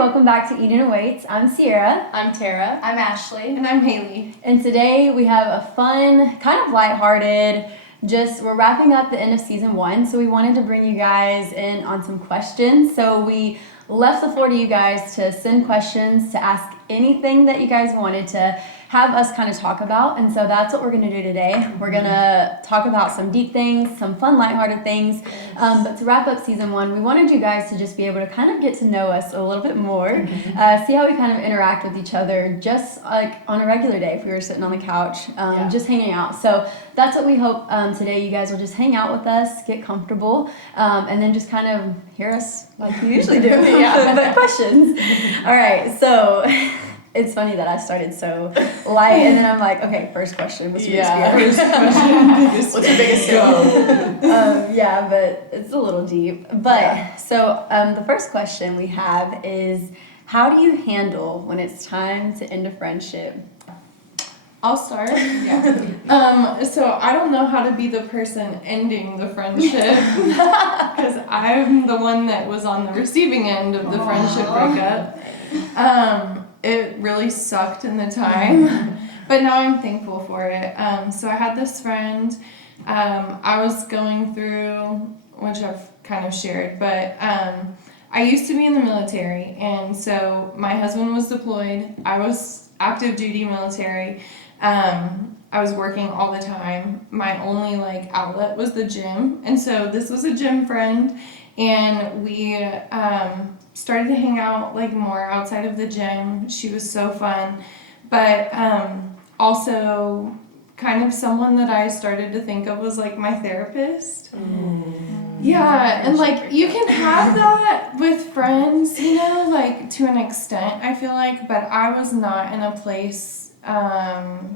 welcome back to Eden Awaits. I'm Ciarra. I'm Tara. I'm Ashley. And I'm Hailey. And today we have a fun, kind of lighthearted, we're wrapping up the end of season 1, so we wanted to bring you guys in on some questions. So we left the floor to you guys to send questions, to ask anything that you guys wanted to have us kind of talk about. And so that's what we're going to do today. We're going to talk about some deep things, some fun, lighthearted things. But to wrap up season 1, we wanted you guys to just be able to kind of get to know us a little bit more, see how we kind of interact with each other, just like on a regular day if we were sitting on the couch, just hanging out. So that's what we hope today. You guys will just hang out with us, get comfortable, and then just kind of hear us like you usually do. But questions. All right, so it's funny that I started so light, and then I'm like, okay, first question. What's your First question. What's your biggest goal? But it's a little deep. But so the first question we have is, how do you handle when it's time to end a friendship? I'll start. So I don't know how to be the person ending the friendship because I'm the one that was on the receiving end of the friendship breakup. It really sucked in the time, but now I'm thankful for it. So I had this friend I was going through, which I've kind of shared, but I used to be in the military, and so my husband was deployed. I was active duty military. I was working all the time. My only outlet was the gym, and so this was a gym friend, and we started to hang out more outside of the gym. She was so fun, but also kind of someone that I started to think of was my therapist. Yeah, and you can have that with friends, to an extent, I feel like, but I was not in a place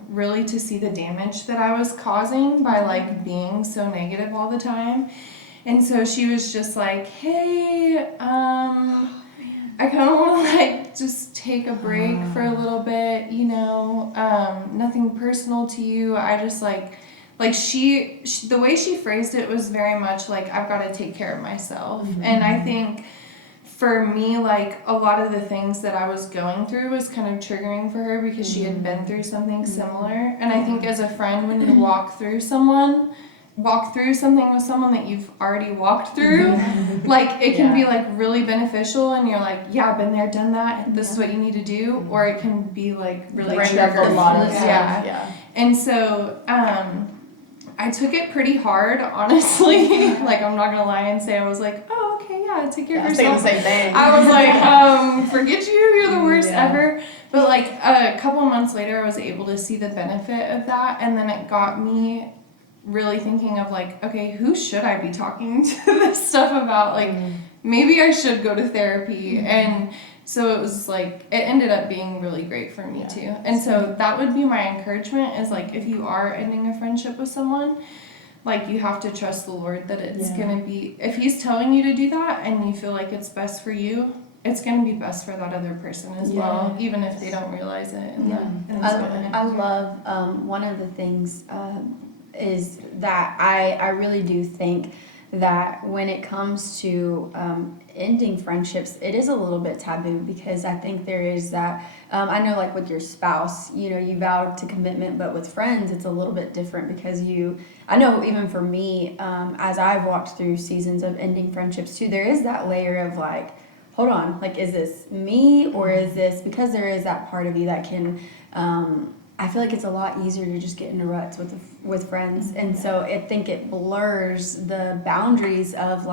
really to see the damage that I was causing by being so negative all the time. And so she was just like, hey, I kind of want to just take a break for a little bit, nothing personal to you. I just she the way she phrased it was very much I've got to take care of myself. And I think for me, a lot of the things that I was going through was kind of triggering for her because she had been through something similar. And I think as a friend, when you walk through something with someone that you've already walked through, it can be really beneficial, and you're I've been there, done that, and this is what you need to do, or it can be really triggered. A lot of And so I took it pretty hard, honestly. I'm not gonna lie and say I was oh, okay, yeah, take care of yourself. I'm saying the same thing. I was forget you, you're the worst ever. But a couple of months later, I was able to see the benefit of that, and then it got me really thinking of okay, who should I be talking to this stuff about? Maybe I should go to therapy. And so it was it ended up being really great for me too. And so that would be my encouragement is if you are ending a friendship with someone, you have to trust the Lord that it's gonna be, if He's telling you to do that and you feel like it's best for you, it's gonna be best for that other person as well, even if they don't realize it in the moment. I love one of the things is that I really do think that when it comes to ending friendships, it is a little bit taboo, because I think there is that, I know with your spouse, you vowed to commitment, but with friends, it's a little bit different because I know even for me, as I've walked through seasons of ending friendships too, there is that layer of hold on, is this me, or is this, because there is that part of you that can, I feel it's a lot easier to just get into ruts with friends. And so I think it blurs the boundaries of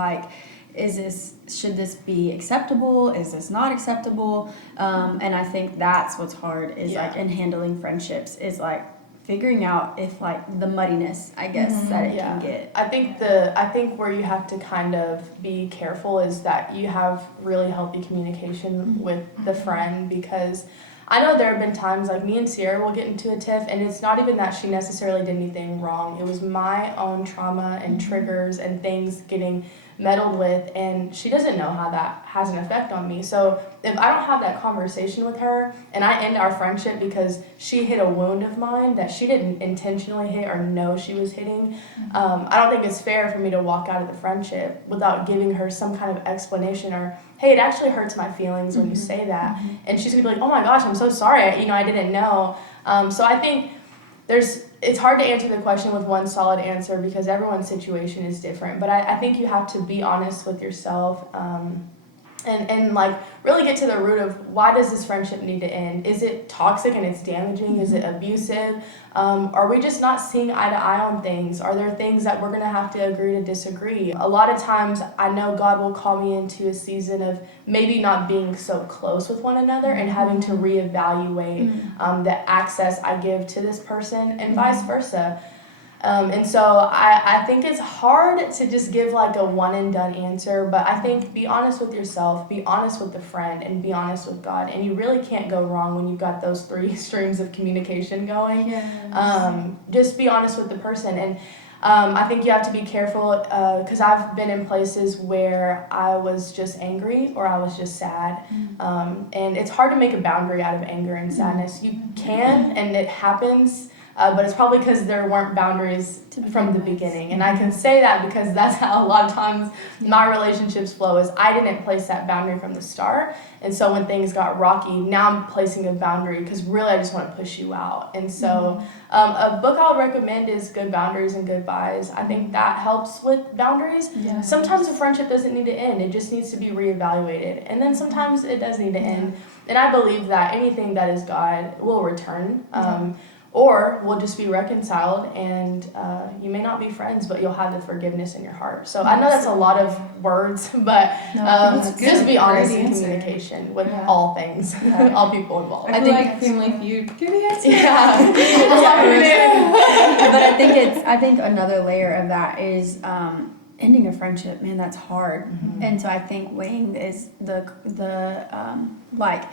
should this be acceptable? Is this not acceptable? And I think that's what's hard is in handling friendships is figuring out if the muddiness, I guess, that it can get. I think where you have to kind of be careful is that you have really healthy communication with the friend, because I know there have been times like me and Ciarra will get into a tiff, and it's not even that she necessarily did anything wrong. It was my own trauma and triggers and things getting meddled with, and she doesn't know how that has an effect on me. So if I don't have that conversation with her and I end our friendship because she hit a wound of mine that she didn't intentionally hit or know she was hitting, I don't think it's fair for me to walk out of the friendship without giving her some kind of explanation or, hey, it actually hurts my feelings when you say that. And she's gonna be like, oh my gosh, I'm so sorry, I didn't know. So I think it's hard to answer the question with one solid answer because everyone's situation is different. But I think you have to be honest with yourself and like really get to the root of why does this friendship need to end? Is it toxic and it's damaging? Is it abusive? Are we just not seeing eye to eye on things? Are there things that we're going to have to agree to disagree? A lot of times I know God will call me into a season of maybe not being so close with one another and having to reevaluate the access I give to this person and vice versa. And so I think it's hard to just give like a one and done answer, but I think be honest with yourself, be honest with the friend, and be honest with God. And you really can't go wrong when you've got those 3 streams of communication going. Yes. Just be honest with the person. And I think you have to be careful because I've been in places where I was just angry or I was just sad. And it's hard to make a boundary out of anger and sadness. You can, and it happens. But it's probably because there weren't boundaries from the beginning. And I can say that because that's how a lot of times my relationships flow is I didn't place that boundary from the start. And so when things got rocky, now I'm placing a boundary because really I just want to push you out. And so a book I would recommend is Good Boundaries and Goodbyes. I think that helps with boundaries. Yeah. Sometimes a friendship doesn't need to end. It just needs to be reevaluated. And then sometimes it does need to end. And I believe that anything that is God will return. Or we'll just be reconciled and you may not be friends, but you'll have the forgiveness in your heart. So I know that's a lot of words, but just be honest in communication with all things, all people involved. I feel like Family Feud. Give the answer. Yeah. But I think another layer of that is ending a friendship. Man, that's hard. And so I think weighing is the like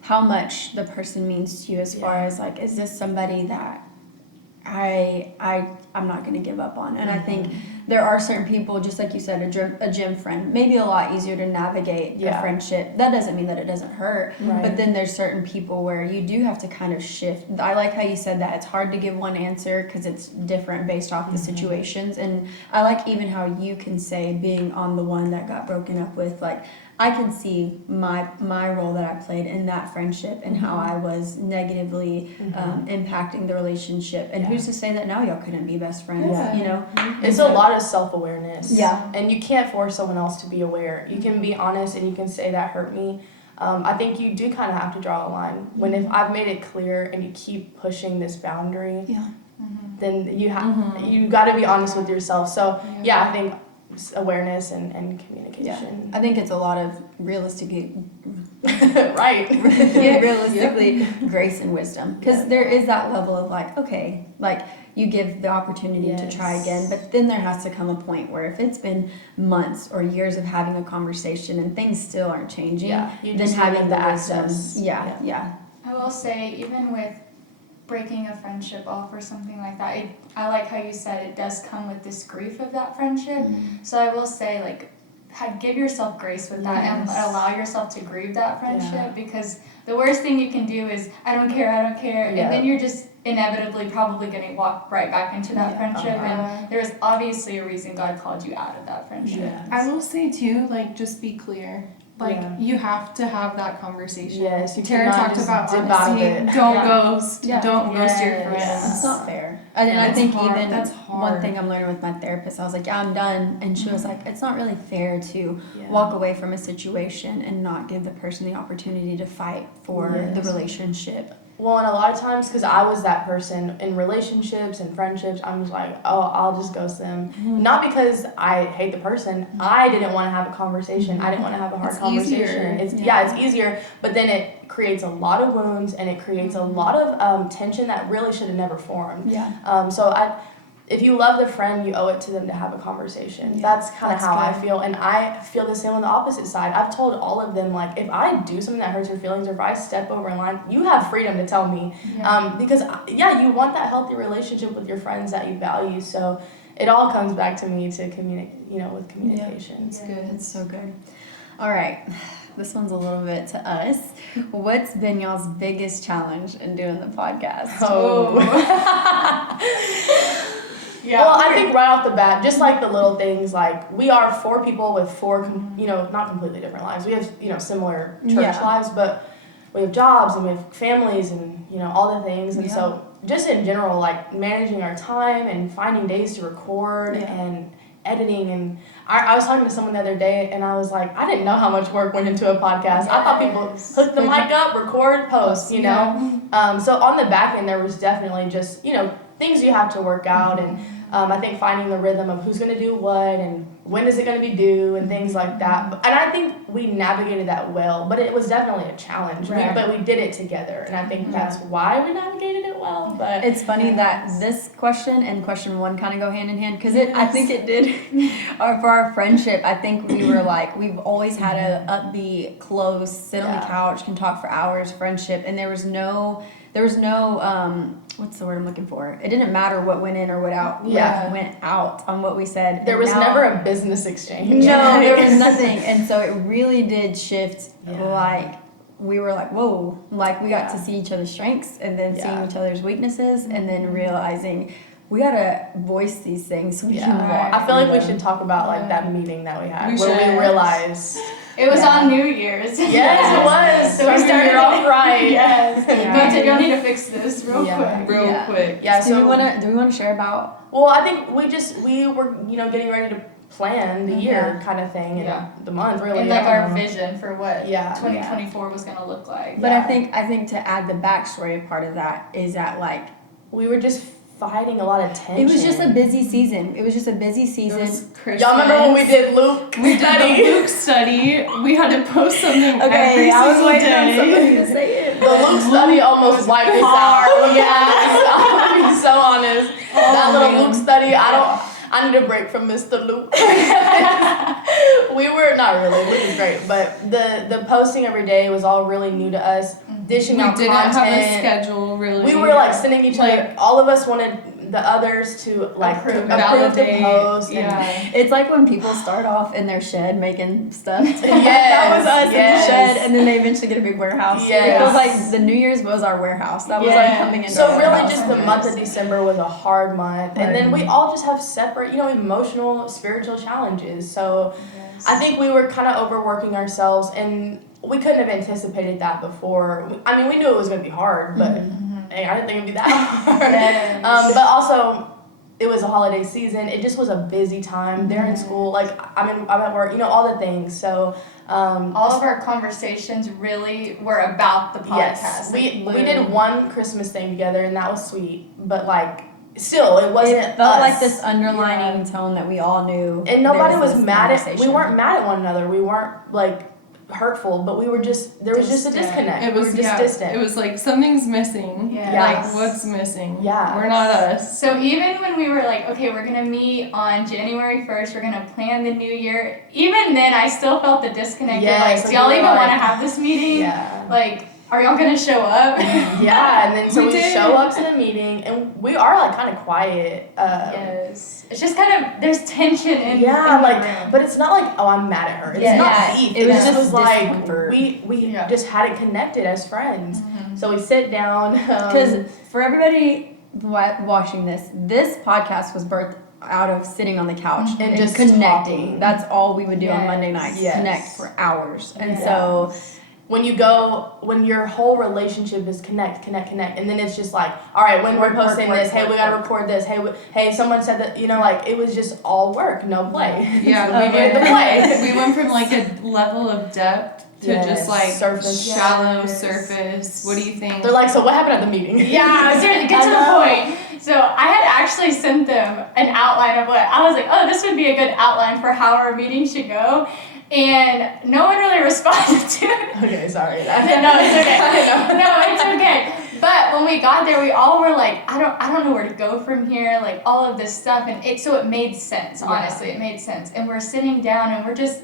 how much the person means to you as far as like, is this somebody that I'm not going to give up on? And I think there are certain people, just like you said, a gym friend, maybe a lot easier to navigate a friendship. That doesn't mean that it doesn't hurt, but then there's certain people where you do have to kind of shift. I like how you said that it's hard to give one answer because it's different based off the situations. And I like even how you can say being on the one that got broken up with, like, I can see my role that I played in that friendship and how I was negatively impacting the relationship. And who's to say that now y'all couldn't be best friends, you know? It's a lot of self-awareness. Yeah. And you can't force someone else to be aware. You can be honest and you can say that hurt me. I think you do kind of have to draw a line. When if I've made it clear and you keep pushing this boundary, then you got to be honest with yourself. So I think awareness and communication. I think it's a lot of realistically grace and wisdom, because there is that level of like, okay, like you give the opportunity to try again, but then there has to come a point where if it's been months or years of having a conversation and things still aren't changing, then having the access. I will say, even with breaking a friendship off or something like that, I like how you said it does come with this grief of that friendship. So I will say, like, give yourself grace with that and allow yourself to grieve that friendship, because the worst thing you can do is I don't care, and then you're just inevitably probably going to walk right back into that friendship. And there's obviously a reason God called you out of that friendship. I will say too, like, just be clear. Like, you have to have that conversation. Yes, you Tara cannot talked just about dip out of honesty. it. Don't ghost. Yeah. Don't ghost your friends. It's not fair. And I That's think hard. even That's one hard. thing I'm learning with my therapist, I was like, I'm done. And she was like, it's not really fair to walk away from a situation and not give the person the opportunity to fight for the relationship. Well, and a lot of times, because I was that person in relationships and friendships, I'm just like, oh, I'll just ghost them. Not because I hate the person. I didn't want to have a conversation. I didn't want to have a hard conversation. It's easier, but then it creates a lot of wounds and it creates a lot of tension that really should have never formed. So if you love the friend, you owe it to them to have a conversation. Yeah, That's kind of that's how I good. feel. And I feel the same on the opposite side. I've told all of them, like, if I do something that hurts your feelings or if I step over a line, you have freedom to tell me. Because, you want that healthy relationship with your friends that you value. So it all comes back to me to with communication. It's good. It's so good. All right. This one's a little bit to us. What's been y'all's biggest challenge in doing the podcast? Oh. Yeah. Well, I think right off the bat, just like the little things, like we are 4 people with 4, not completely different lives. We have, similar church lives, but we have jobs and we have families and, all the things. And so just in general, like managing our time and finding days to record and editing. And I was talking to someone the other day and I was like, I didn't know how much work went into a podcast. I thought people hook the mic up, record, post, So on the back end, there was definitely just, things you have to work out. And I think finding the rhythm of who's going to do what and when is it going to be due and things like that. And I think we navigated that well, but it was definitely a challenge. Right. But we did it together, and I think that's why we navigated it well. But It's funny that this question and question 1 kind of go hand in hand because I think it did. For our friendship, I think we were like, we've always had a upbeat, close, sit on the couch, can talk for hours friendship, and there was no what's the word I'm looking for? It didn't matter what went in or what out. What went out on what we said. there was never a business exchange. No, there was nothing, and so it really did shift. Like we were like, whoa! Like we got to see each other's strengths, and then seeing each other's weaknesses, and then realizing we gotta voice these things so we can walk. I feel like we through them. should talk about like that meeting that we had We where should. we realized. It was on New Year's. Yes, it was. So we started off right. Yes. Yeah. But y'all need to fix this real quick. Real quick. Yeah. Do So we wanna share about? Well, I think we were getting ready to plan the year kind of thing and the month really. And like our vision for what 2024 was gonna look like. But I think to add the backstory part of that is that like we were just fighting a lot of tension. it was just a busy season. It was just a busy season. It was Christmas. Y'all remember when we did Luke We study? did the Luke study. We had to post something Okay, every I was single waiting on day. somebody to say it. The Luke study almost wiped us out. I'll be so honest. That little Luke study, I need a break from Mr. Luke. We were not really. Luke was great, but the posting every day was all really new to us. Dishing We out didn't content. have a schedule really. We were like sending each other. All of us wanted the others to like approve the validate, post. It's like when people start off in their shed making stuff. Yes, That was us in the yes. shed, and then they eventually get a big warehouse. Yes. It was like the New Year's was our warehouse. That was like coming into So our really warehouse. just the month of December was a hard month. And then we all just have separate, emotional, spiritual challenges. So I think we were kind of overworking ourselves, and we couldn't have anticipated that before. I mean, we knew it was going to be hard, but hey, I didn't think it'd be that hard. Yes. But also, it was a holiday season. It just was a busy time. They're in school. Like, I'm at work, all the things. So, all of our conversations really were about the podcast. yes, Like, we did one Christmas thing together, and that was sweet. But, like, still, it wasn't It felt us. like this underlining tone that we all knew. And nobody there was this mad at, conversation. we weren't mad at one another. We weren't, like, hurtful, but we were just, there was just a Distant. disconnect. It was we were just distant. It was like something's missing. Yeah. Yes. Like what's missing? Yeah. We're not us. So even when we were like, okay, we're gonna meet on January 1st, we're gonna plan the new year. Even then, I still felt the disconnect. Yes, Like, do y'all we even were want to like- have this meeting? Yeah. Like, are y'all gonna show up? Yeah, and then so We we did. show up to the meeting, and we are, like, kind of quiet. Yes. It's just kind of, there's tension in, Yeah, in like, the room. but it's not like, oh, I'm mad at her. It's Yeah. not Yeah, beef. it was just just was like, discomfort. we just hadn't connected as friends. So we sit down. Because for everybody watching this podcast was birthed out of sitting on the couch and just connecting. talking. That's all we would do on Monday Yes. nights, Yes. connect for hours. And Yeah. so when your whole relationship is connect, and then it's just like, all right, when we're posting this, hey, we gotta record this, hey, someone said that, like, it was just all work, no play. Yeah, we did the play. we went from like a level of depth to Yes, just like surface. shallow Yes. surface. What do you think? They're like, so what happened at the meeting? Yeah, seriously, get to the point. So I had actually sent them an outline of what I was like, oh, this would be a good outline for how our meeting should go. And no one really responded to it. Okay, sorry. No, it's okay. No, it's okay. But when we got there, we all were like, I don't know where to go from here, like all of this stuff, and it made sense. Honestly, it made sense. And we're sitting down and we're just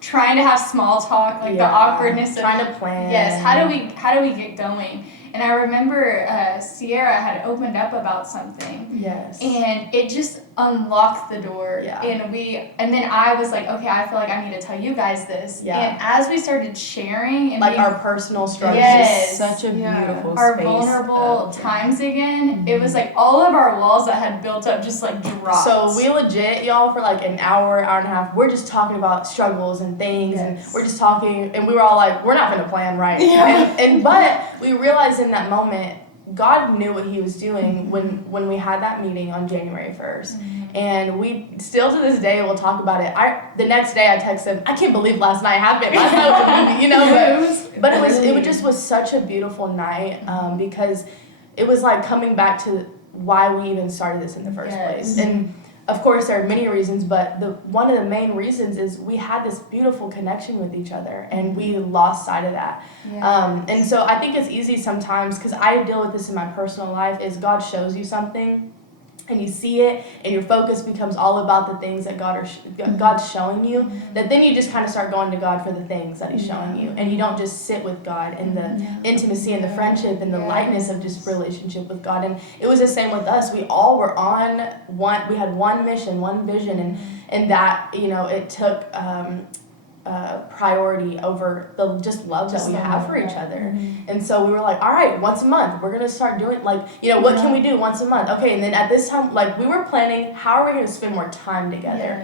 trying to have small talk, like the awkwardness of trying to plan. Yes, how do we get going? And I remember Ciarra had opened up about something. Yes. And it just unlocked the door. Yeah. And then I was like, okay, I feel like I need to tell you guys this. Yeah. And as we started sharing and like our personal struggles. Yes. Such a beautiful our space. vulnerable times again, it was like all of our walls that had built up just like dropped. So we legit, y'all, for like an hour and a half, we're just talking about struggles and things, and we're just talking, and we were all like, we're not gonna plan right. But we realized in that moment, God knew what he was doing when we had that meeting on January 1st. And we still to this day will talk about it. The next day I text him, I can't believe last night happened. Last night was a movie, you know, but it just was such a beautiful night, because it was like coming back to why we even started this in the first place. And of course there are many reasons, but one of the main reasons is we had this beautiful connection with each other, and we lost sight of that. And so I think it's easy sometimes, because I deal with this in my personal life, is God shows you something and you see it and your focus becomes all about the things that God's showing you, that then you just kind of start going to God for the things that he's showing you, and you don't just sit with God in the intimacy and the friendship and the lightness of just relationship with God. And it was the same with us. We all were on one, we had one mission, one vision, and that, you know, it took priority over the just love that we have for each other. And so we were like, all right, once a month we're gonna start doing, like, you know, what can we do once a month? Okay. And then at this time, like, we were planning, how are we gonna spend more time together?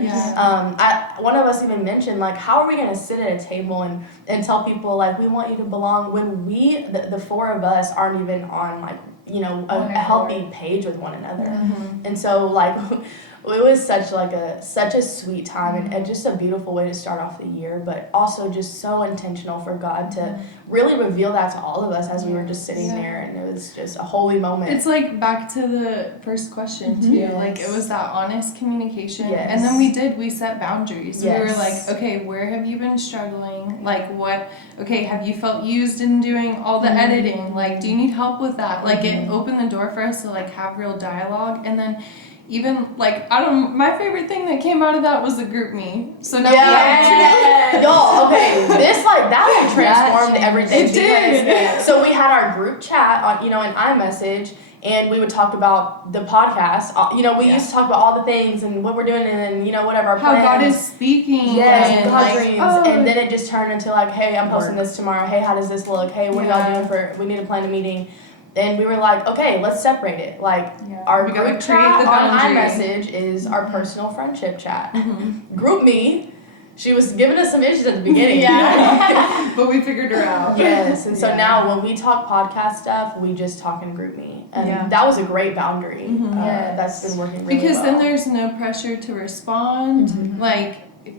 One of us even mentioned, like, how are we gonna sit at a table and tell people, like, we want you to belong, when we the four of us aren't even on, like, you know, a healthy page with one another. And so, like, it was such a sweet time, and just a beautiful way to start off the year, but also just so intentional for God to really reveal that to all of us as we were just sitting there, and it was just a holy moment. It's like back to the first question too, like it was that honest communication, and then we set boundaries. We were like, okay, where have you been struggling? Like have you felt used in doing all the editing? Like, do you need help with that? Like, it opened the door for us to like have real dialogue, and then even, like, my favorite thing that came out of that was the group me. So now y'all, okay, this, like, that transformed everything. It did. So we had our group chat on, you know, in iMessage, and we would talk about the podcast. You know, we used to talk about all the things and what we're doing, and, you know, whatever our plans. How God is speaking. Yes, God dreams. And then it just turned into, like, hey, I'm posting this tomorrow. Hey, how does this look? Hey, what are y'all doing we need to plan a meeting. And we were like, okay, let's separate it. Like, our group chat on iMessage is our personal friendship chat. Group me, she was giving us some issues at the beginning. But we figured her out. Yes, and so now when we talk podcast stuff, we just talk in group me. And that was a great boundary. That's been working really because well. Then there's no pressure to respond. Like,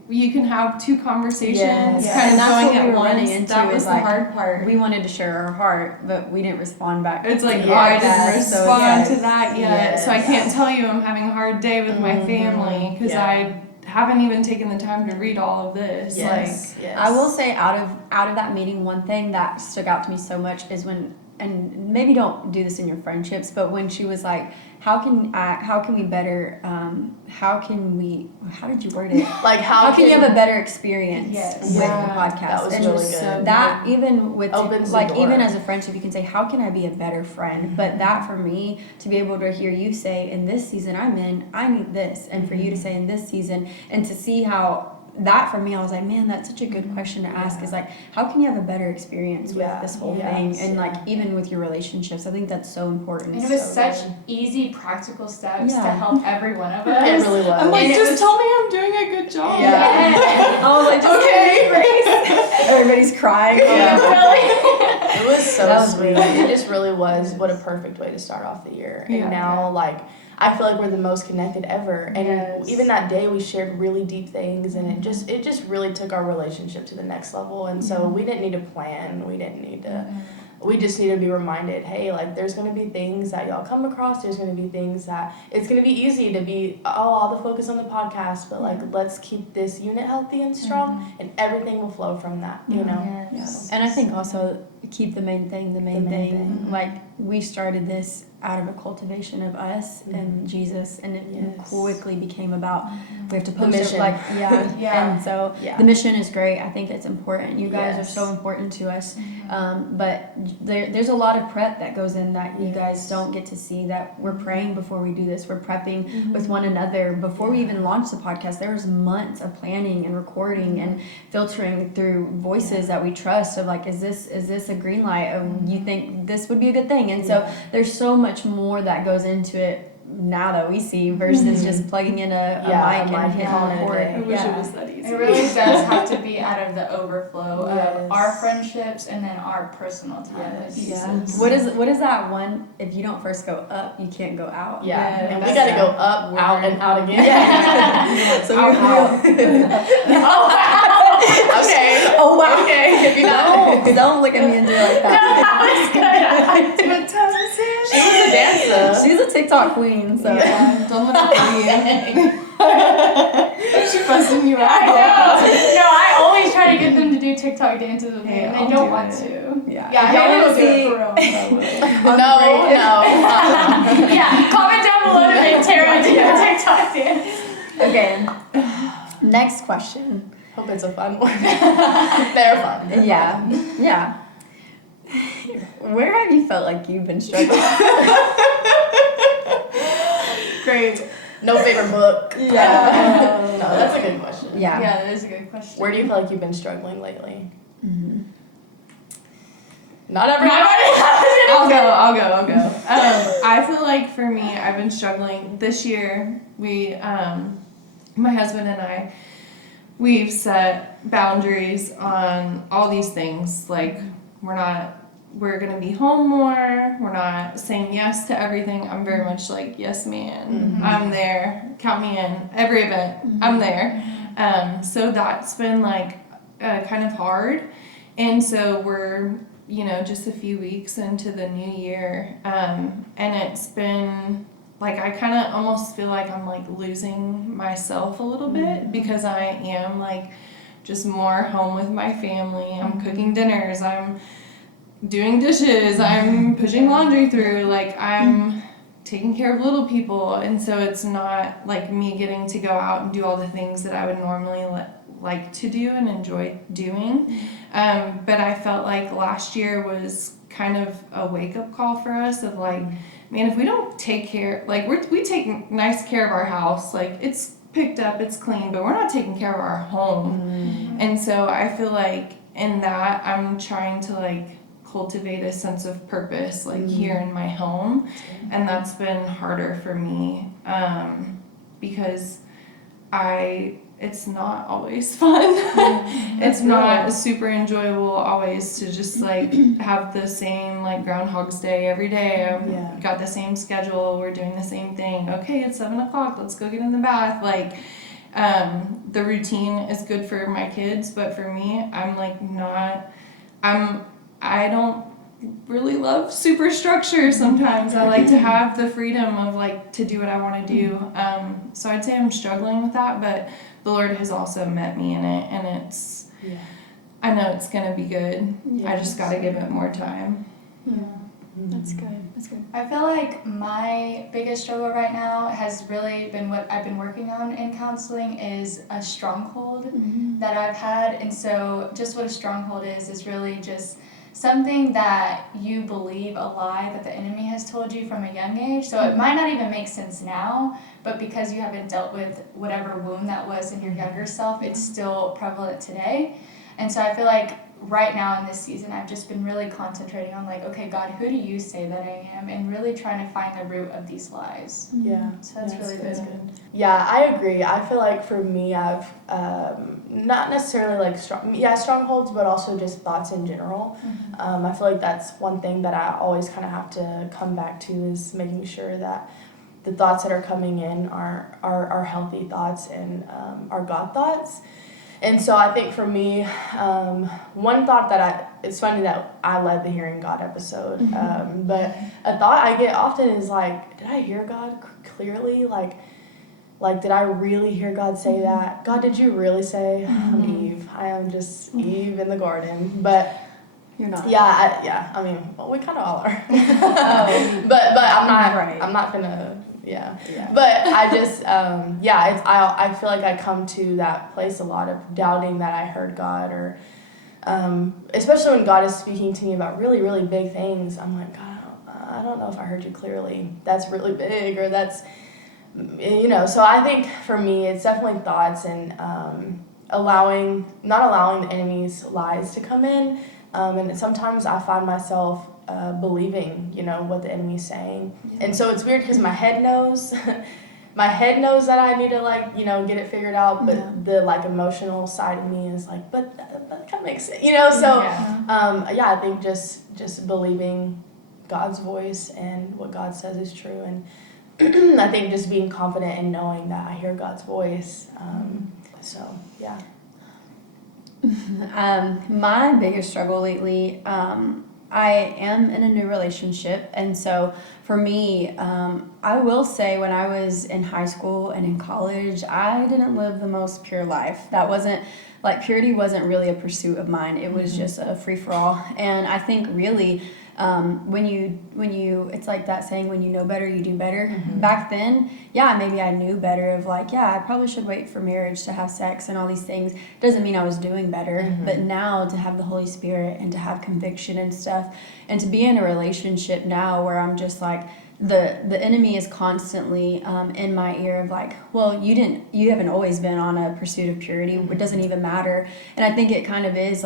you can have two conversations kind of going at once. That was the hard part. We wanted to share our heart, but we didn't respond back. It's like, I didn't respond to that yet, so I can't tell you I'm having a hard day with my family because I haven't even taken the time to read all of this. I will say, out of that meeting, one thing that stuck out to me so much is when, and maybe don't do this in your friendships, but when she was like, how can we better, how did you word it? Like, how can you have a better experience with the podcast? That was really good. That even with, opens like, the door. even as a friendship, you can say, how can I be a better friend? But that, for me, to be able to hear you say, in this season I'm in, I need this, and for you to say, in this season, and to see how that, for me, I was like, man, that's such a good question to ask, is like, how can you have a better experience with this whole thing? And like, even with your relationships, I think that's so important. And it was such easy, practical steps to help every one of us. It really was. I'm like, just tell me I'm doing a good job. I was like, okay. Everybody's crying. It was so sweet. It just really was. What a perfect way to start off the year. And now, like, I feel like we're the most connected ever. And even that day we shared really deep things, and it just really took our relationship to the next level. And so we didn't need to plan. We didn't need to we just need to be reminded, hey, like, there's going to be things that y'all come across. There's going to be things that it's going to be easy to be, all the focus on the podcast, but like, let's keep this unit healthy and strong, and everything will flow from that, you know? And I think also, keep the main thing the main thing. Like, we started this out of a cultivation of us and Jesus, and it quickly became about we have to post mission. it, like, and so the mission is great. I think it's important. You guys are so important to us, but there's a lot of prep that goes in that you guys don't get to see, that we're praying before we do this. We're prepping with one another before we even launch the podcast. There was months of planning and recording and filtering through voices that we trust, of like, is this a green light? You think this would be a good thing? And so there's so much more that goes into it now that we see versus just plugging in a mic and hitting record. I wish it was that easy. It really does have to be out of the overflow of our friendships and then our personal time with Jesus. What is that one? If you don't first go up, you can't go out. And we gotta go up, out, and out again. So you're out. Okay. Oh wow. Okay. If you know, don't look at me and do it like that. she was a dancer. She's a TikTok queen, so Don't let it be. She's busting you out. I know. No, I always try to get them to do TikTok dances with me, and they don't want to. Yeah. Hailey will do it for real. No. Yeah, comment down below to make Tara do a TikTok dance. Okay. Next question. Hope it's a fun one. They're fun. Yeah. Where have you felt like you've been struggling? Great. No favorite book. No, that's a good question. Yeah. Yeah, that is a good question. Where do you feel like you've been struggling lately? Not everyone. I'll go. I feel like for me, I've been struggling this year. We, my husband and I, we've set boundaries on all these things. Like, we're gonna be home more. We're not saying yes to everything. I'm very much like, yes, man. I'm there. Count me in. Every event, I'm there. So that's been like kind of hard. And so we're, just a few weeks into the new year. And it's been like, I kind of almost feel like I'm like losing myself a little bit, because I am like just more home with my family. I'm cooking dinners. I'm doing dishes. I'm pushing laundry through. Like, I'm taking care of little people. And so it's not like me getting to go out and do all the things that I would normally like to do and enjoy doing. But I felt like last year was kind of a wake-up call for us of like, man, if we don't take care, like we take nice care of our house, like it's picked up, it's clean, but we're not taking care of our home. And so I feel like in that I'm trying to like cultivate a sense of purpose, like here in my home. And that's been harder for me, because it's not always fun. It's not super enjoyable always to just like have the same like Groundhog's Day every day. I've got the same schedule. We're doing the same thing. Okay, it's 7:00. Let's go get in the bath. Like, the routine is good for my kids, but for me, I'm like I don't really love super structure sometimes. I like to have the freedom of like to do what I want to do. So I'd say I'm struggling with that, but the Lord has also met me in it, and I know it's gonna be good. I just gotta give it more time. That's good. I feel like my biggest struggle right now has really been what I've been working on in counseling is a stronghold that I've had. And so just what a stronghold is really just something that you believe, a lie that the enemy has told you from a young age. So it might not even make sense now, but because you haven't dealt with whatever wound that was in your younger self, it's still prevalent today. And so I feel like right now in this season, I've just been really concentrating on like, okay, God, who do you say that I am? And really trying to find the root of these lies. So that's really good. Yeah, I agree. I feel like for me, I've not necessarily like strongholds, but also just thoughts in general. I feel like that's one thing that I always kind of have to come back to, is making sure that the thoughts that are coming in are healthy thoughts and are God thoughts. And so I think for me, one thought it's funny that I led the Hearing God episode, but a thought I get often is like, did I hear God clearly? Like, did I really hear God say that? God, did you really say, I'm Eve? I am just Eve in the garden. But You're not. Yeah, I mean, well, we kind of all are. Oh. but I'm not. Right. I'm not gonna. Yeah. Yeah. But I just, I feel like I come to that place a lot of doubting that I heard God, or especially when God is speaking to me about really, really big things. I'm like, God, I don't know if I heard you clearly. That's really big, or that's, So I think for me, it's definitely thoughts and not allowing the enemy's lies to come in. And sometimes I find myself believing, what the enemy's saying. Yeah. And so it's weird because my head knows, that I need to get it figured out, but Yeah. the emotional side of me is like, but that kind of makes sense, So I think just believing God's voice and what God says is true, and I think just being confident in knowing that I hear God's voice. My biggest struggle lately, I am in a new relationship, and so for me, I will say when I was in high school and in college, I didn't live the most pure life. That wasn't, purity wasn't really a pursuit of mine. It was just a free-for-all, and I think really, when you it's like that saying, when you know better you do better. Back then, maybe I knew better of I probably should wait for marriage to have sex and all these things. Doesn't mean I was doing better, but now to have the Holy Spirit and to have conviction and stuff, and to be in a relationship now where I'm just the enemy is constantly in my ear of well, you haven't always been on a pursuit of purity. It doesn't even matter. And I think it kind of is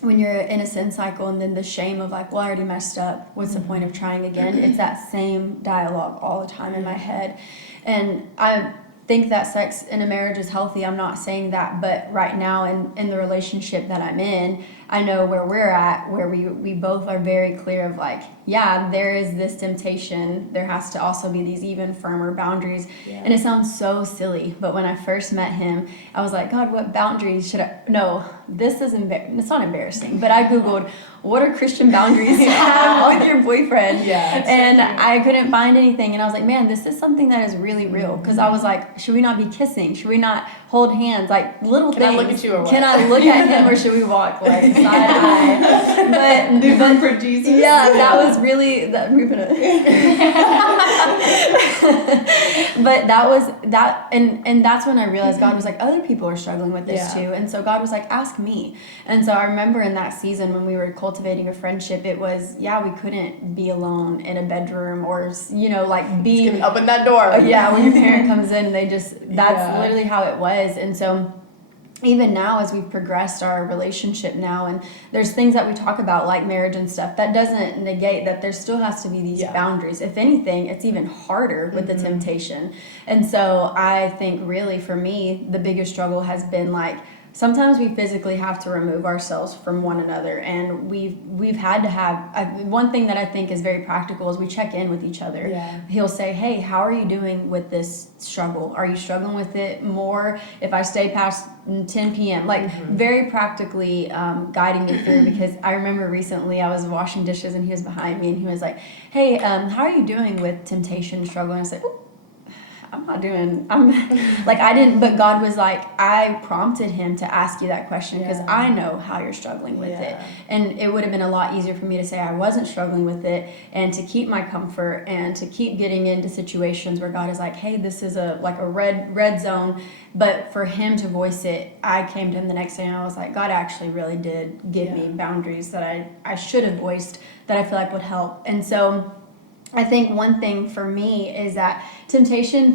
when you're in a sin cycle, and then the shame of well, I already messed up, what's the point of trying again? It's that same dialogue all the time in my head. And I think that sex in a marriage is healthy. I'm not saying that, but right now in the relationship that I'm in, I know where we're at, where we both are very clear of there is this temptation. There has to also be these even firmer boundaries. Yeah. And it sounds so silly, but when I first met him, I was like, God, what boundaries should I? No, this is it's not embarrassing, but I Googled, what are Christian boundaries to have with your boyfriend? Yeah. And I couldn't find anything. And I was like, man, this is something that is really real. Because I was like, should we not be kissing? Should we not hold hands? Little things. Can I look at you or what? Can I look at him, or should we walk side eye? But different for Jesus. Yeah, that was really that. But that was that, and that's when I realized God was other people are struggling with this too, and so God was ask me. And so I remember in that season when we were cultivating a friendship, it was we couldn't be alone in a bedroom or be up in that door. When your parent comes in, that's literally how it was. And so even now, as we've progressed our relationship now, and there's things that we talk about like marriage and stuff, that doesn't negate that there still has to be these boundaries. If anything, it's even harder with the temptation. And so I think really for me, the biggest struggle has been sometimes we physically have to remove ourselves from one another, and we've had to have one thing that I think is very practical is we check in with each other. He'll say, hey, how are you doing with this struggle? Are you struggling with it more if I stay past 10 p.m.? Very practically guiding me through, because I remember recently I was washing dishes and he was behind me and he was like, hey, how are you doing with temptation and struggle? And I said, I didn't, but God was I prompted him to ask you that question because I know how you're struggling with it. And it would have been a lot easier for me to say I wasn't struggling with it and to keep my comfort and to keep getting into situations where God is hey, this is a red zone. But for him to voice it, I came to him the next day and I was like, God actually really did give me boundaries that I should have voiced that I feel would help. And so I think one thing for me is that temptation,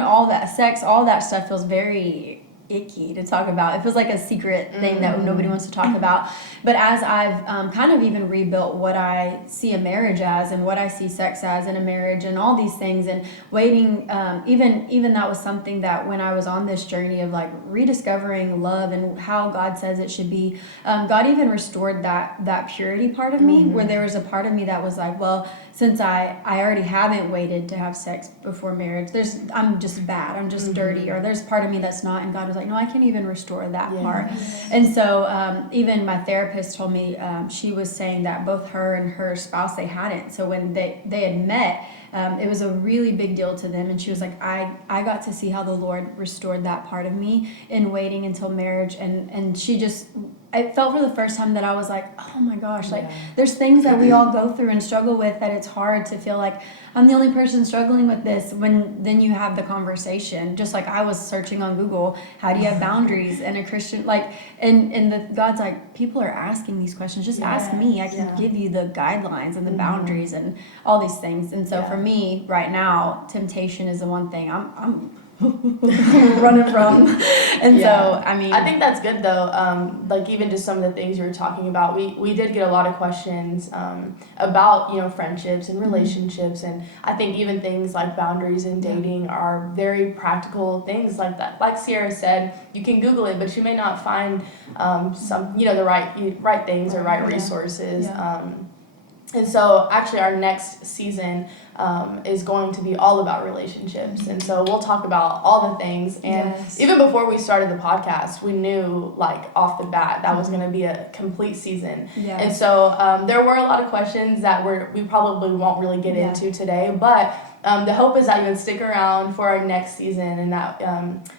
all that sex, all that stuff feels very icky to talk about. It feels like a secret thing that nobody wants to talk about. But as I've kind of even rebuilt what I see a marriage as and what I see sex as in a marriage and all these things, and waiting, even that was something that when I was on this journey of rediscovering love and how God says it should be, God even restored that purity part of me, where there was a part of me that was well, since I already haven't waited to have sex before marriage, I'm just bad, I'm just dirty, or there's part of me that's not, and God was no, I can't even restore that part. And so even my therapist told me, she was saying that both her and her spouse, they hadn't. So when they had met, it was a really big deal to them. And she was I got to see how the Lord restored that part of me in waiting until marriage. And she just I felt for the first time that I was like, oh my gosh, like there's things that we all go through and struggle with that it's hard to feel like I'm the only person struggling with this, when then you have the conversation. Just like I was searching on Google, how do you have boundaries in a Christian, like, and God's like, people are asking these questions, just ask me. I can give you the guidelines and the boundaries and all these things. And so for me right now, temptation is the one thing I'm running from. And so I mean, I think that's good though. Like even just some of the things you were talking about, we did get a lot of questions about, you know, friendships and relationships, and I think even things like boundaries and dating are very practical things like that. Like Ciarra said, you can Google it, but you may not find some, you know, the right things or right resources. And so actually our next season is going to be all about relationships. And so we'll talk about all the things. And even before we started the podcast, we knew like off the bat that was going to be a complete season. And so there were a lot of questions that we probably won't really get into today. But the hope is that you would stick around for our next season, and that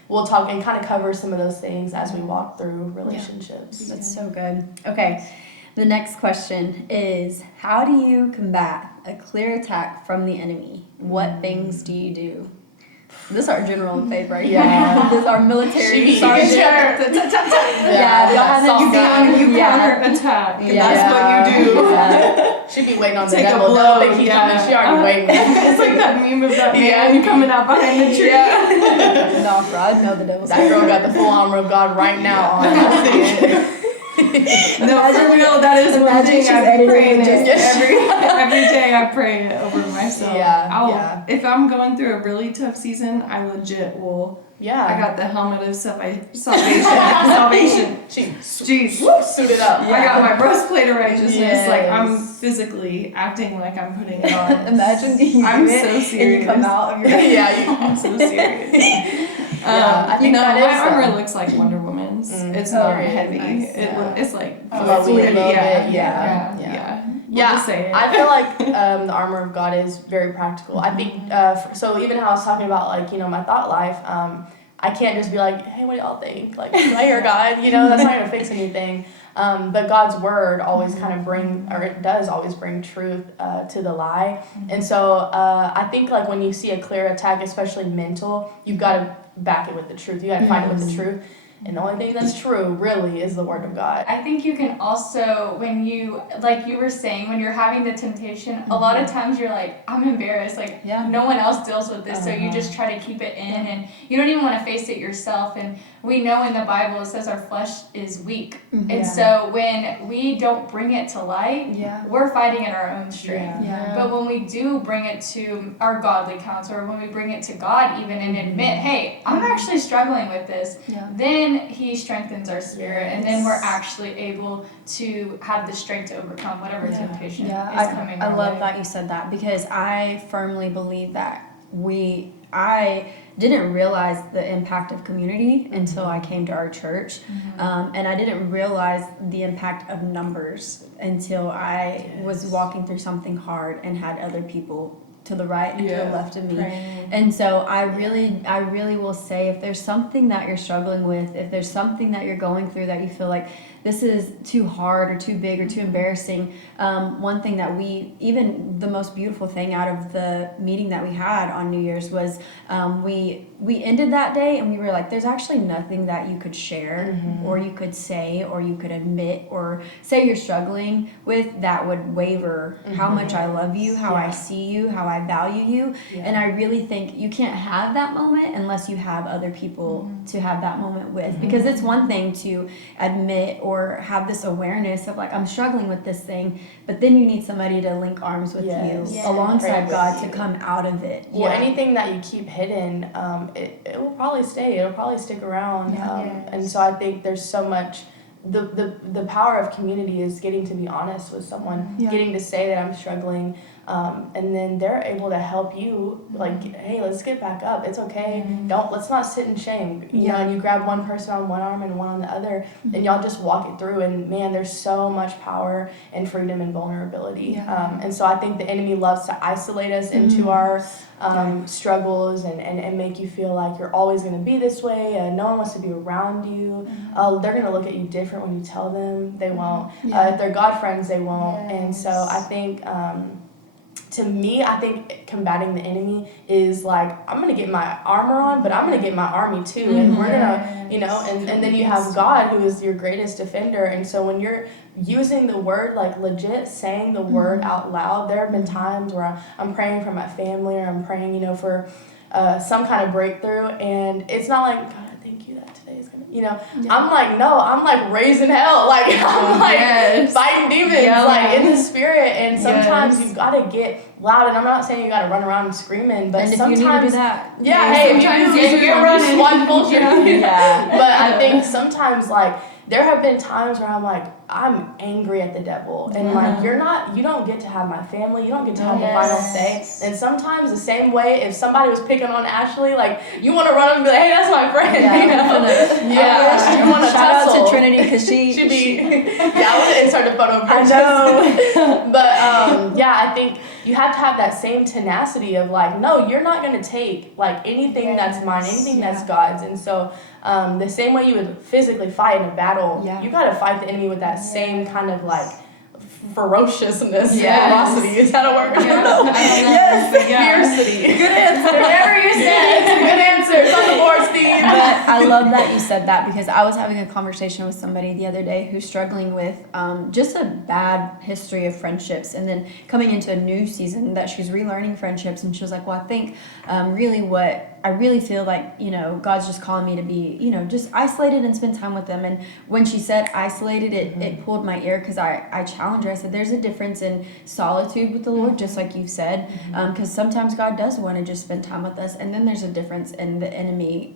we'll talk and kind of cover some of those things as we walk through relationships. That's so good. Okay. The next question is, how do you combat a clear attack from the enemy? What things do you do? This is our general faith right here. This is our military sergeant. You counter attack. That's what you do. She'd be waiting on the devil. No, they keep coming. She already waiting. It's like that meme of that man coming out behind the tree. No, bro, I know the devil. That girl got the full armor of God right now on. No, for real, that is one thing I've been praying every day. I pray it over myself. If I'm going through a really tough season, I legit will. I got the helmet of salvation. Jeez. Suited up. I got my breastplate of righteousness. Like I'm physically acting like I'm putting it on. Imagine you I'm so serious. And you come out of your I'm so serious. I think my armor looks like Wonder Woman's. It's not heavy. Nice. It's like flowy a little bit. Say it. I feel like the armor of God is very practical. I think so. Even how I was talking about like, you know, my thought life, I can't just be like, hey, what do y'all think? Like, right here, God. You know, that's not gonna fix anything. But God's word always kind of it does always bring truth to the lie. And so I think like when you see a clear attack, especially mental, you've got to back it with the truth. You got to fight it with the truth. And the only thing that's true, really, is the Word of God. I think you can also, when you, like you were saying, when you're having the temptation, a lot of times you're like, I'm embarrassed. Like, no one else deals with this, so you just try to keep it in, and you don't even want to face it yourself. And we know in the Bible it says our flesh is weak. And so when we don't bring it to light, we're fighting at our own strength. But when we do bring it to our godly counsel, or when we bring it to God even and admit, hey, I'm actually struggling with this, then He strengthens our spirit, and then we're actually able to have the strength to overcome whatever temptation is coming our way. I love that you said that, because I firmly believe that I didn't realize the impact of community until I came to our church. And I didn't realize the impact of numbers until I was walking through something hard and had other people to the right and to the left of me. And so I really will say, if there's something that you're struggling with, if there's something that you're going through that you feel like this is too hard or too big or too embarrassing, one thing that even the most beautiful thing out of the meeting that we had on New Year's was we ended that day and we were like, there's actually nothing that you could share or you could say or you could admit or say you're struggling with that would waver how much I love you, how I see you, how I value you. And I really think you can't have that moment unless you have other people to have that moment with, because it's one thing to admit or have this awareness of like, I'm struggling with this thing, but then you need somebody to link arms with you alongside God to come out of it. Well, anything that you keep hidden, it will probably stay. It'll probably stick around. And so I think there's so much. The power of community is getting to be honest with someone, getting to say that I'm struggling, and then they're able to help you, like, hey, let's get back up. It's okay. Let's not sit in shame. You know, and you grab one person on one arm and one on the other, and y'all just walk it through. And man, there's so much power and freedom and vulnerability. And so I think the enemy loves to isolate us into our struggles and make you feel like you're always going to be this way. No one wants to be around you. They're going to look at you differently different when you tell them. They won't. Yeah. If they're God friends, they won't. And so Yes. I think, to me, I think combating the enemy is like, I'm going to get my armor on, but I'm going to get my army too. And we're going to, you know, and then you have God who is your greatest defender. And so when you're using the word, like legit saying the word out loud, there have been times where I'm praying for my family, or I'm praying, you know, for some kind of breakthrough. And it's not like, God, I thank you that today is going to, you know, I'm like, no, I'm like raising hell. Like, I'm like fighting demons, like in the spirit. And sometimes you've got to get loud. And I'm not saying you got to run around screaming, but And if sometimes you need to do that, yeah, hey, if you get running, one bullshit. Yeah. But I think sometimes, like, there have been times where I'm like, I'm angry at the devil, and like, you don't get to have my family, you don't get to have the final say. And sometimes the same way, if somebody was picking on Ashley, like, you want to run up and be like, hey, that's my friend, Yeah, you know? You want to shout out tussle. to Trinity because She'd be, yeah, I want to insert a photo of her. I know. But yeah, I think you have to have that same tenacity of like, no, you're not going to take like anything that's mine, anything that's God's. And so the same way you would physically fight in a battle, you got to fight the enemy with that same kind of like ferociousness, ferocity. Is that a word? I don't know. Yes, fiercity. Good answer. Whatever you say, it's a good answer. It's on the board, Steve. But I love that you said that, because I was having a conversation with somebody the other day who's struggling with just a bad history of friendships, and then coming into a new season that she's relearning friendships, and she was like, well, I think really what I really feel like, you know, God's just calling me to be, you know, just isolated and spend time with them. And when she said isolated, it pulled my ear, because I challenged her. I said, there's a difference in solitude with the Lord, just like you said, because sometimes God does want to just spend time with us, and then there's a difference in the enemy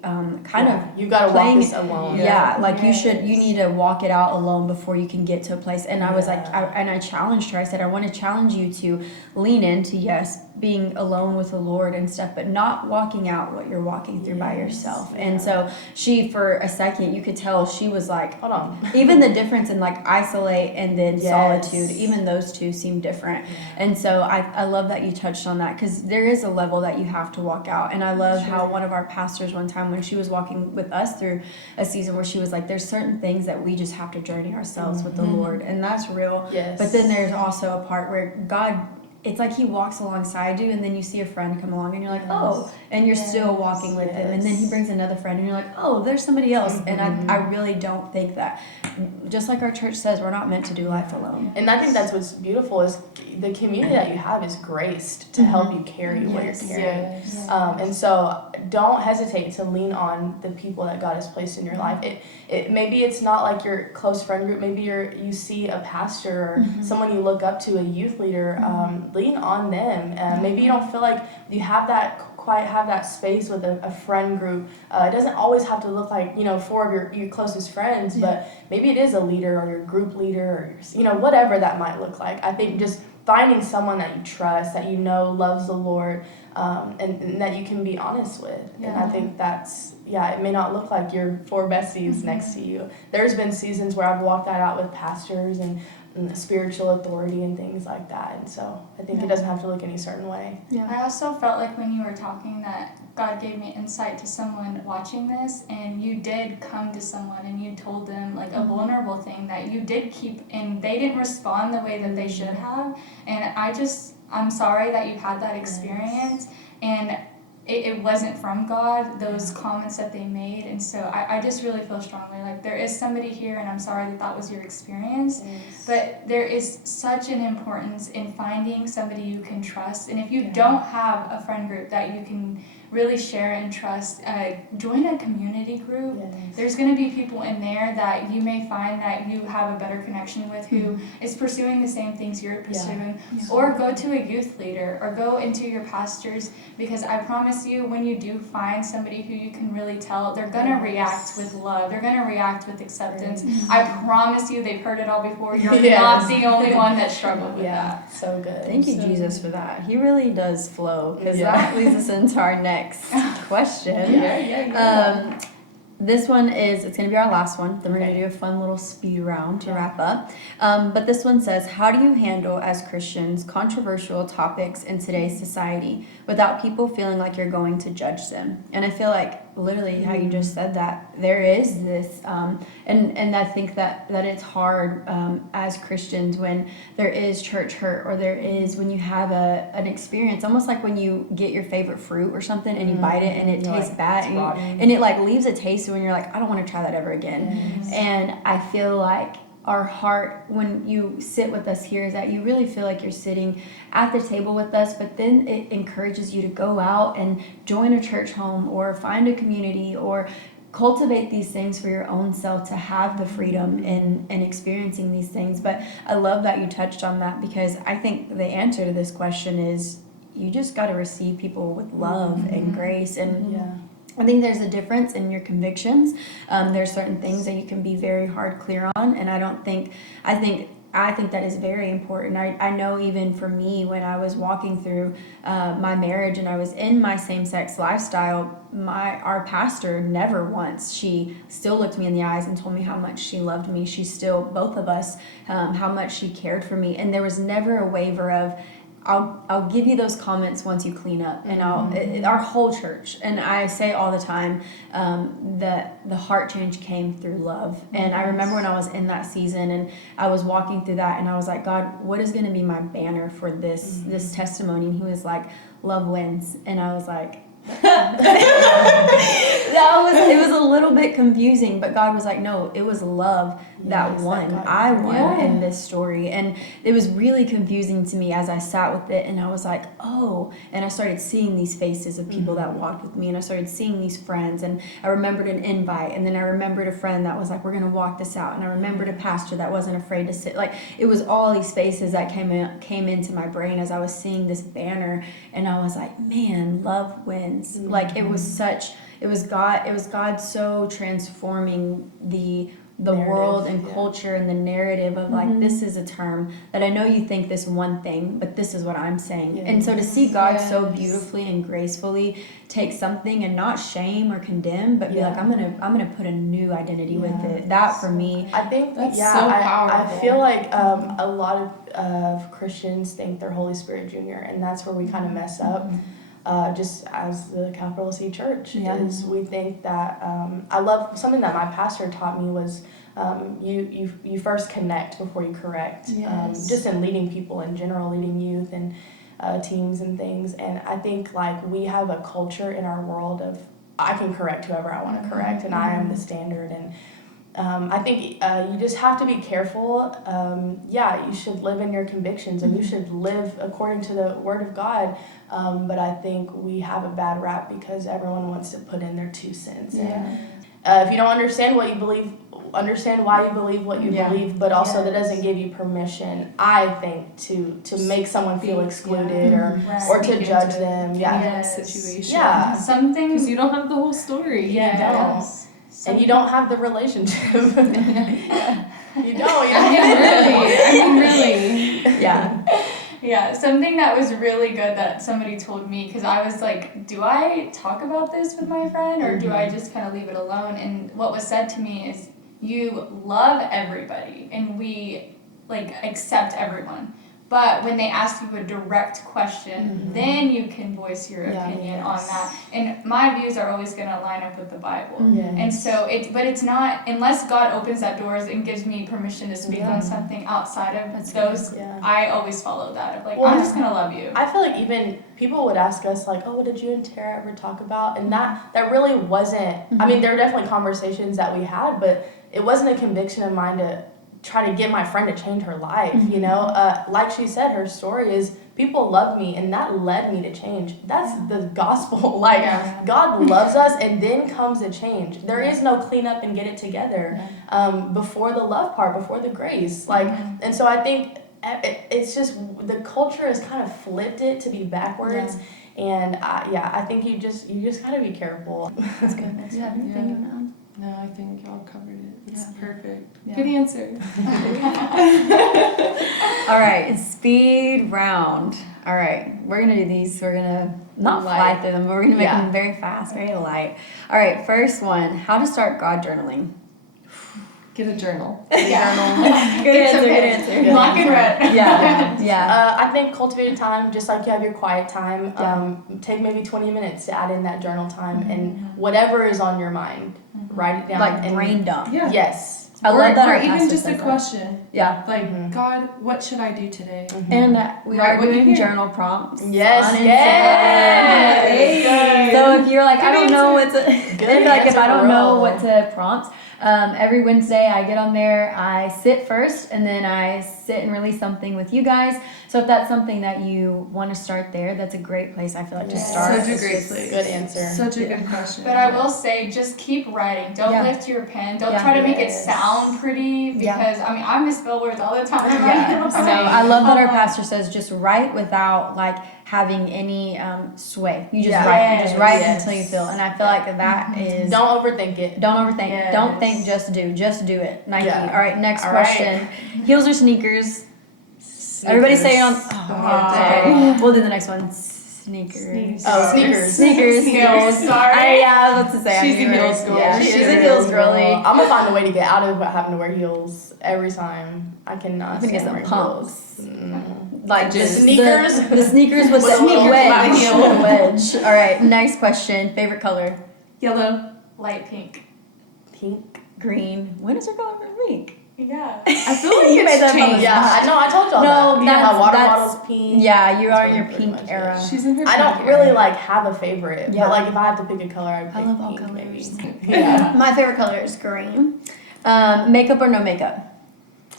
you got to walk this alone. You need to walk it out alone before you can get to a place. And I was like, I challenged her. I said, I want to challenge you to lean into, yes, being alone with the Lord and stuff, but not walking out what you're walking through by yourself. And so she, for a second, you could tell she was like, hold on. Even the difference in like isolate and then solitude, even those two seem different. And so I love that you touched on that, because there is a level that you have to walk out. And I love how one of our pastors one time, when she was walking with us through a season, where she was like, there's certain things that we just have to journey ourselves with the Lord, and that's real. But then there's also a part where God, it's like he walks alongside you, and then you see a friend come along and you're like, oh, and you're still walking with him, and then he brings another friend and you're like, oh, there's somebody else. And I really don't think that, just like our church says, we're not meant to do life alone. And I think that's what's beautiful, is the community that you have is graced to help you carry what you're carrying. And so don't hesitate to lean on the people that God has placed in your life. It maybe it's not like your close friend group, maybe you see a pastor or someone you look up to, a youth leader. Lean on them. Maybe you don't feel like you have that space with a friend group. It doesn't always have to look like, you know, 4 of your closest friends, but maybe it is a leader or your group leader, or you know, whatever that might look like. I think just finding someone that you trust, that you know loves the Lord, and that you can be honest with. And I think that's, it may not look like your 4 besties next to you. There's been seasons where I've walked that out with pastors and spiritual authority and things like that. And so I think it doesn't have to look any certain way. I also felt like when you were talking that God gave me insight to someone watching this, and you did come to someone and you told them like a vulnerable thing that you did keep, and they didn't respond the way that they should have. And I'm sorry that you've had that experience, and it wasn't from God, those comments that they made. And so I just really feel strongly like there is somebody here, and I'm sorry that was your experience, but there is such an importance in finding somebody you can trust. And if you don't have a friend group that you can really share and trust, join a community group. There's going to be people in there that you may find that you have a better connection with, who is pursuing the same things you're pursuing. Or go to a youth leader, or go into your pastors, because I promise you, when you do find somebody who you can really tell, they're going to react with love, they're going to react with acceptance. I promise you, they've heard it all before. You're not the only one that struggled with that. So good. Thank you, Jesus, for that. He really does flow, because that leads us into our next question. This one it's going to be our last one. Then we're going to do a fun little speed round to wrap up. But this one says, how do you handle, as Christians, controversial topics in today's society without people feeling like you're going to judge them? And I feel like literally how you just said that, there is this, and I think that it's hard as Christians when there is church hurt, or there is when you have an experience, almost like when you get your favorite fruit or something and you bite it and it tastes bad, and it like leaves a taste when you're like, I don't want to try that ever again. Yes. And I feel like our heart when you sit with us here is that you really feel like you're sitting at the table with us, but then it encourages you to go out and join a church home or find a community or cultivate these things for your own self to have the freedom in experiencing these things. But I love that you touched on that, because I think the answer to this question is you just got to receive people with love and grace. And I think there's a difference in your convictions. There's certain things that you can be very hard clear on, and I think that is very important. I know even for me, when I was walking through my marriage and I was in my same-sex lifestyle, our pastor never once, she still looked me in the eyes and told me how much she loved me. She still, both of us, how much she cared for me. And there was never a waver of, I'll give you those comments once you clean up, and our whole church, and I say all the time, that the heart change came through love. And I remember when I was in that season and I was walking through that, and I was like, God, what is going to be my banner for this testimony? And he was like, love wins. And I was like, it was a little bit confusing, but God was like, no, it was love that won. I won in this story. And it was really confusing to me as I sat with it, and I was like, oh, and I started seeing these faces of people that walked with me, and I started seeing these friends, and I remembered an invite, and then I remembered a friend that was like, we're gonna walk this out, and I remembered a pastor that wasn't afraid to sit. Like, it was all these faces that came into my brain as I was seeing this banner, and I was like, man, love wins. Like, it was God so transforming the world and culture and the narrative of like, this is a term that I know you think this one thing, but this is what I'm saying. And so to see God so beautifully and gracefully take something and not shame or condemn, but be like, I'm gonna put a new identity with it. That for me, I think that's so powerful. I feel like a lot of Christians think they're Holy Spirit Junior, and that's where we kind of mess up. Just as the capital C church is, we think that I love something that my pastor taught me was you first connect before you correct. Just in leading people in general, leading youth and teens and things. And I think like we have a culture in our world of I can correct whoever I want to correct, and I am the standard. And I think you just have to be careful. You should live in your convictions, and you should live according to the Word of God. But I think we have a bad rap because everyone wants to put in their 2 cents. If you don't understand what you believe, understand why you believe what you believe, but also that doesn't give you permission, I think, to make someone feel excluded or to judge them. Situation. Some things, because you don't have the whole story. And you don't have the relationship. You don't. I mean, really. Yeah, something that was really good that somebody told me, because I was like, do I talk about this with my friend, or do I just kind of leave it alone? And what was said to me is, you love everybody, and we like accept everyone. But when they ask you a direct question, then you can voice your opinion on that. And my views are always going to line up with the Bible. And so it's not, unless God opens that doors and gives me permission to speak on something outside of those, I always follow that. Of like, I'm just going to love you. I feel like even people would ask us like, oh, what did you and Tara ever talk about? And that really wasn't, I mean, there were definitely conversations that we had, but it wasn't a conviction of mine to try to get my friend to change her life, you know? Like she said, her story is people love me, and that led me to change. That's the gospel. Like, God loves us, and then comes the change. There is no clean up and get it together before the love part, before the grace. Like, and so I think it's just the culture has kind of flipped it to be backwards. And I think you just gotta be careful. That's good. Do you have anything you want to add? No, I think y'all covered it. It's perfect. Good answer. All right, speed round. All right, we're going to do these. We're going to not fly through them, but we're going to make them very fast, very light. All right, first one, how to start God journaling. Get a journal. Yeah. Good Get some answer, pens. good Black and red. Yeah. I think cultivated time, just like you have your quiet time, Yeah. take maybe 20 minutes to add in that journal time and whatever is on your mind, write it down. Like and brain dump. Yeah. Yes. I love that Or our even pastor just a says that. question. Yeah. Like, Mhm. God, what should I do today? And we Right, are what you doing hear? journal prompts. Yes, on Instagram. yes. Hey. So if you're like, I don't know what to, Good like if answer I don't for know real. what to prompt, every Wednesday I get on there, I sit first, and then I sit and release something with you guys. So if that's something that you want to start there, that's a great place I feel like to Yes. start. Such a It's great just- place. Good answer. Such a good question. But I will say, just keep writing. Don't Yeah. lift your pen. Don't Yeah. try to make it Yes. sound pretty Yeah. because I mean I misspell words all the time. Yeah, so I love that our Uh-huh. pastor says just write without like having any sway. You just Yeah. write, you just write Yes. until you feel. And I feel like that is Don't overthink it. don't overthink. Don't think, Yes. just do it. Nike. Yeah. All right, next All right. question. Heels or sneakers? Everybody say it on. Oh, okay. We'll do the next one. Sneakers. Oh, sneakers. Sneakers. Heels, sorry. Yeah, I was about to say. I She's knew a it. heels girl. Yeah, She's a heels girly. I'm gonna find a way to get out of having to wear heels every time. I cannot. I'm gonna get stand some wearing pumps. heels. Mm. Like Just sneakers? The sneakers with With the the wedge. heel. The wedge. All right, next question. Favorite color? Yellow. Light pink. Pink. Green. When is your color for pink? Yeah. I feel like You made it's that changed. Yeah, I know. I told y'all No, that. that's- my water that's- bottle's pink. Yeah, you That's are in your really pretty pink much it. era. She's in her I don't pink really era. like have a favorite, Yeah. but like if I had to pick a color, I'd pick love all pink. colors. Maybe. Yeah. My favorite color is green. Makeup or no makeup?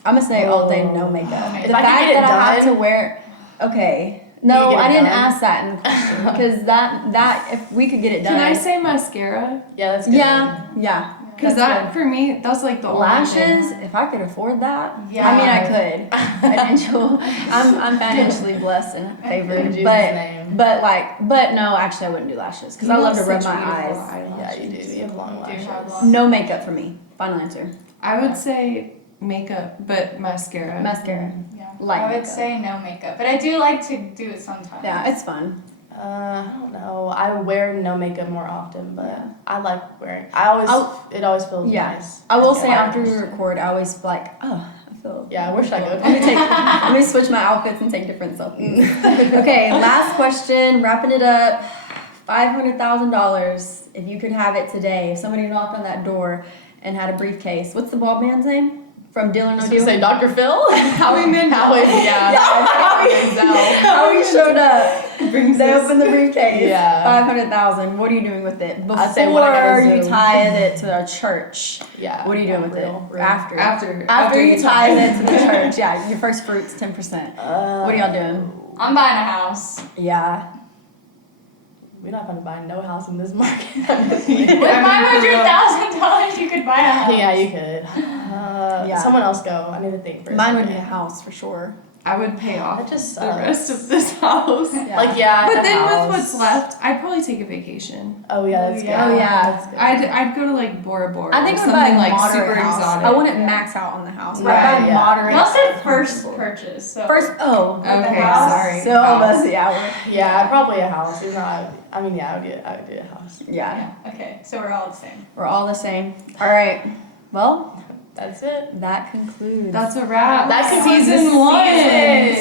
I'm gonna say all day no makeup. If The I could fact get it that I have done- to wear, okay. You No, get it I didn't done? ask that in the question because that if we could get it done. Can I say mascara? Yeah, that's good. Yeah. Because That's that, for me, that's like the only Lashes, thing. if I could afford that. Yeah. I mean, I could. Financial. I'm financially blessed and In favored, Jesus' but name. but no, actually, I wouldn't do lashes because I love to rub my eyes. Yeah, you do. You have long Do have lashes. long- No makeup for me. Final answer. I would say makeup, but mascara. Mascara. Yeah. Light I would makeup. say no makeup, but I do like to do it sometimes. Yeah, it's fun. I don't know. I wear no makeup more often, but Yeah. I like wearing. It always feels Yeah. nice. I will Yeah. say after we record, I always feel like, oh, I feel. Yeah, where should I go? Let me switch my outfits and take different selfies. Okay, last question. Wrapping it up. $500,000. If you could have it today, if somebody knocked on that door and had a briefcase, what's the bald man's name? From Deal or No I was Deal? gonna say Dr. Phil. Howie Mandel. Yeah. How he showed up. Brings They us- opened the briefcase. Yeah. 500,000. What are you doing with it? Before I'd say when I got a you Zoom. tithe it to our church. Yeah. What are you doing with Real. it? After. After After you tithe tithe. it to the church. Yeah, your first fruits 10%. What are y'all doing? I'm buying a house. Yeah. We're not gonna buy no house in this market. With $500,000, you could buy a house. Yeah, you could. Yeah. Someone else go. I need to think for a Mine would be second. a house for sure. I would pay off That just the sucks. rest of this house. Yeah. Like yeah. But a then house. with what's left, I'd probably take a vacation. Oh yeah, that's good. Oh, yeah. That's good. I'd go to like Bora Bora. I think or I would buy a something like moderate super house. exotic. I wouldn't max out on the house. But Right, I'd buy yeah. moderate. Y'all said first purchase, so. First, oh. Okay, house. sorry. So all of House. us, yeah. Yeah, probably a house. If not, I mean, yeah, I would do a house. Yeah. Yeah, okay, so we're all the same. We're all the same. All right. Well, That's it. that concludes. That's a wrap. That concludes season the one.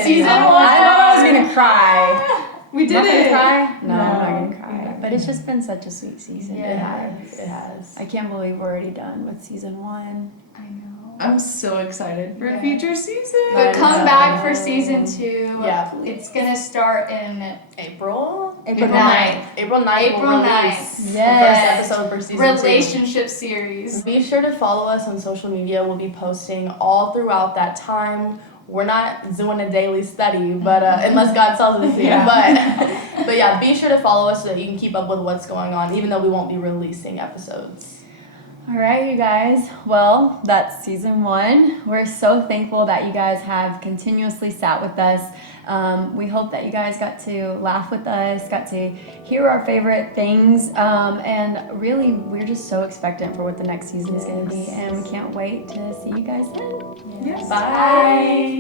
season. I thought I was gonna cry. We did Am I gonna it. cry? No, I'm not No. gonna cry. But it's just been such a sweet season. It has. It has. I can't believe we're already done with season 1. I know. I'm so excited for Yeah. future season. But come Yeah. back for season 2. Yeah. It's gonna start in April. April 9th. April 9th. April we'll 9th. release the Yes. first episode for season 2. relationship series. Be sure to follow us on social media. We'll be posting all throughout that time. We're not doing a daily study, but unless God tells us to. Yeah. But yeah, be sure to follow us so that you can keep up with what's going on, even though we won't be releasing episodes. All right, you guys. Well, that's season 1. We're so thankful that you guys have continuously sat with us. We hope that you guys got to laugh with us, got to hear our favorite things, and really, we're just so expectant for what the next season is going to be, and we can't wait to see you guys then. Yes. Bye.